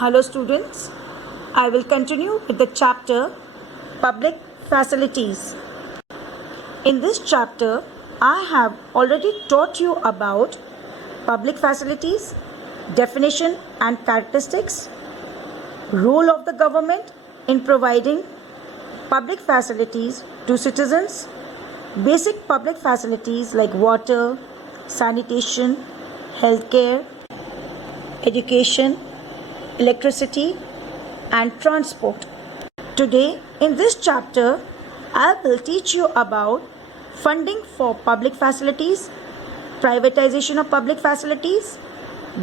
Hello students, I will continue with the chapter Public Facilities. In this chapter, I have already taught you about public facilities, definition and characteristics, role of the government in providing public facilities to citizens, basic public facilities like water, sanitation, healthcare, education, electricity and transport. Today in this chapter I will teach you about funding for public facilities, privatization of public facilities,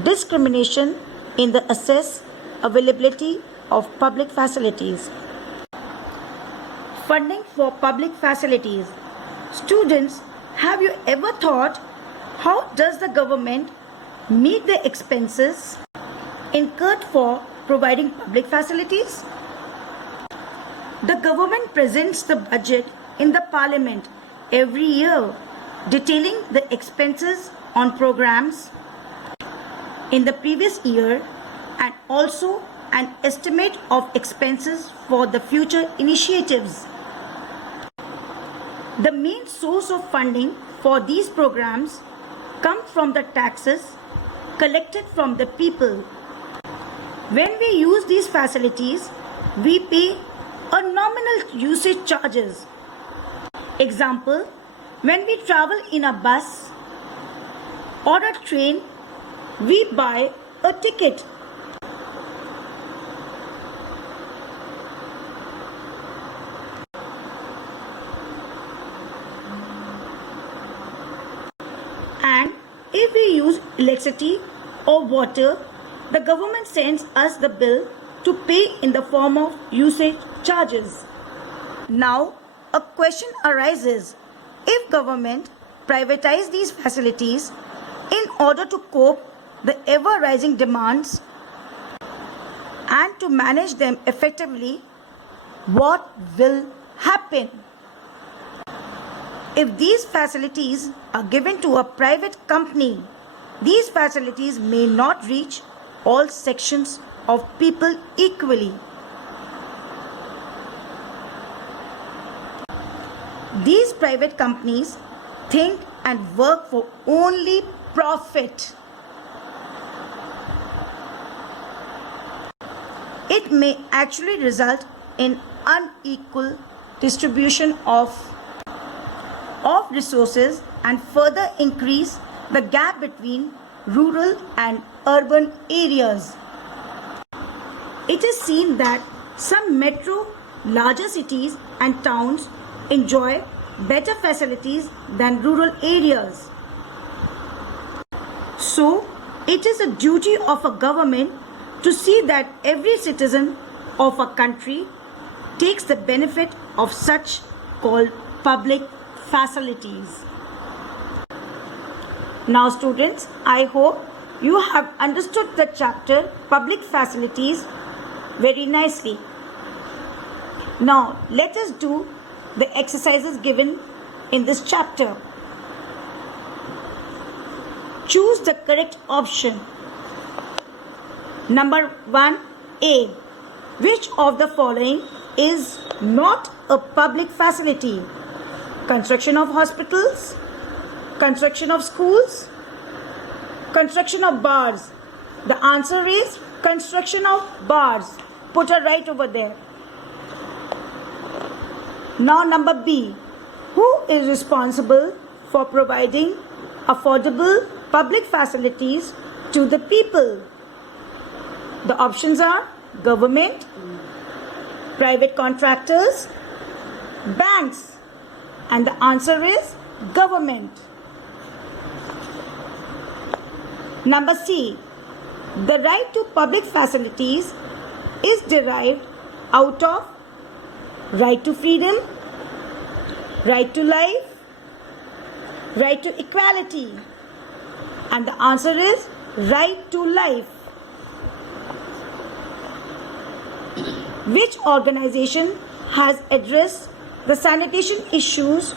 discrimination in the access availability of public facilities. Funding for public facilities. Students, have you ever thought how does the government meet the expenses incurred for providing public facilities? The government presents the budget in the parliament every year, detailing the expenses on programs in the previous year and also an estimate of expenses for the future initiatives. The main source of funding for these programs comes from the taxes collected from the people. When we use these facilities, we pay a nominal usage charges. Example, when we travel in a bus or a train, we buy a ticket. And if we use electricity or water, the government sends us the bill to pay in the form of usage charges. Now, a question arises. If government privatize these facilities in order to cope the ever-rising demands and to manage them effectively, what will happen? If these facilities are given to a private company, these facilities may not reach all sections of people equally. These private companies think and work for only profit. It may actually result in unequal distribution of resources and further increase the gap between rural and urban areas. It is seen that some metro, larger cities and towns enjoy better facilities than rural areas. So, it is a duty of a government to see that every citizen of a country takes the benefit of such called public facilities. Now students, I hope you have understood the chapter Public Facilities very nicely. Now let us do the exercises given in this chapter. Choose the correct option. Number 1A. Which of the following is not a public facility? Construction of hospitals, construction of schools, construction of bars. The answer is construction of bars. Put a right over there. Now number B. Who is responsible for providing affordable public facilities to the people? The options are government, private contractors, banks. And the answer is government. Number C. The right to public facilities is derived out of right to freedom, right to life, right to equality. And the answer is right to life. Which organization has addressed the sanitation issues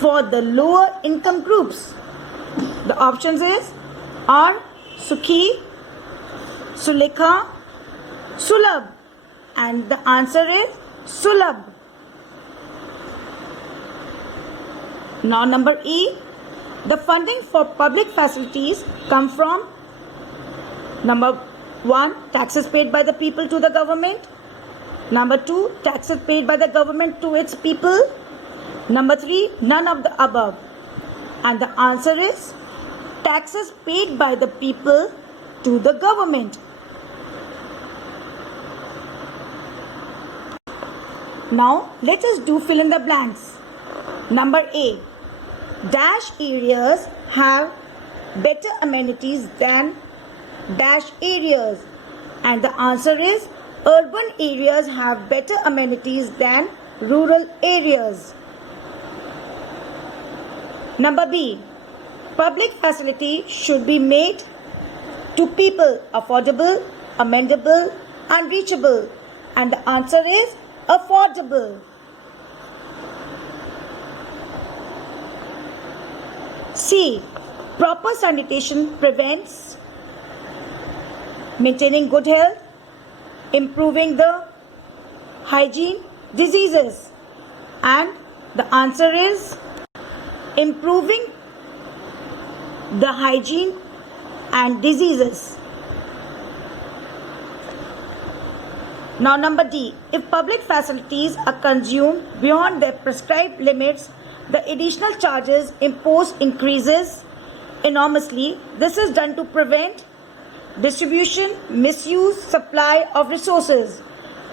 for the lower income groups? The options is R. Sukhi, Sulekha, Sulabh. And the answer is Sulabh. Now number E. The funding for public facilities come from number 1. Taxes paid by the people to the government. Number 2. Taxes paid by the government to its people. Number 3. None of the above. And the answer is taxes paid by the people to the government. Now let us do fill in the blanks. Number A. Dash areas have better amenities than dash areas. And the answer is urban areas have better amenities than rural areas. Number B. Public facility should be made to people affordable, amendable, unreachable. And the answer is affordable. C. Proper sanitation prevents maintaining good health, improving the hygiene, diseases. And the answer is improving the hygiene and diseases. Now number D. If public facilities are consumed beyond their prescribed limits, the additional charges imposed increases enormously. This is done to prevent distribution, misuse, supply of resources.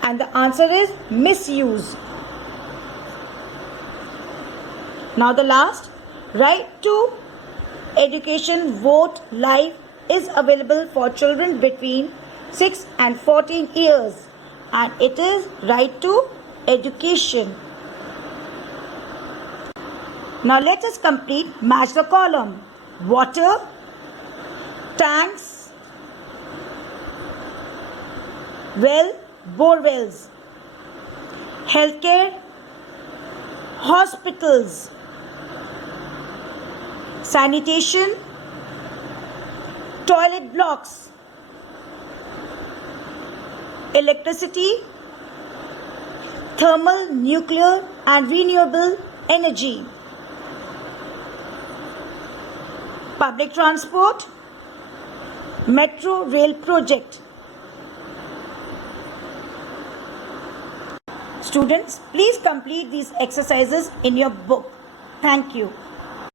And the answer is misuse. Now the last. Right to education, vote, life is available for children between 6 and 14 years. And it is right to education. Now let us complete match the column. Water, tanks, well, bore wells, healthcare, hospitals, sanitation, toilet blocks, electricity, thermal, nuclear and renewable energy, public transport, metro rail project. Students, please complete these exercises in your book. Thank you.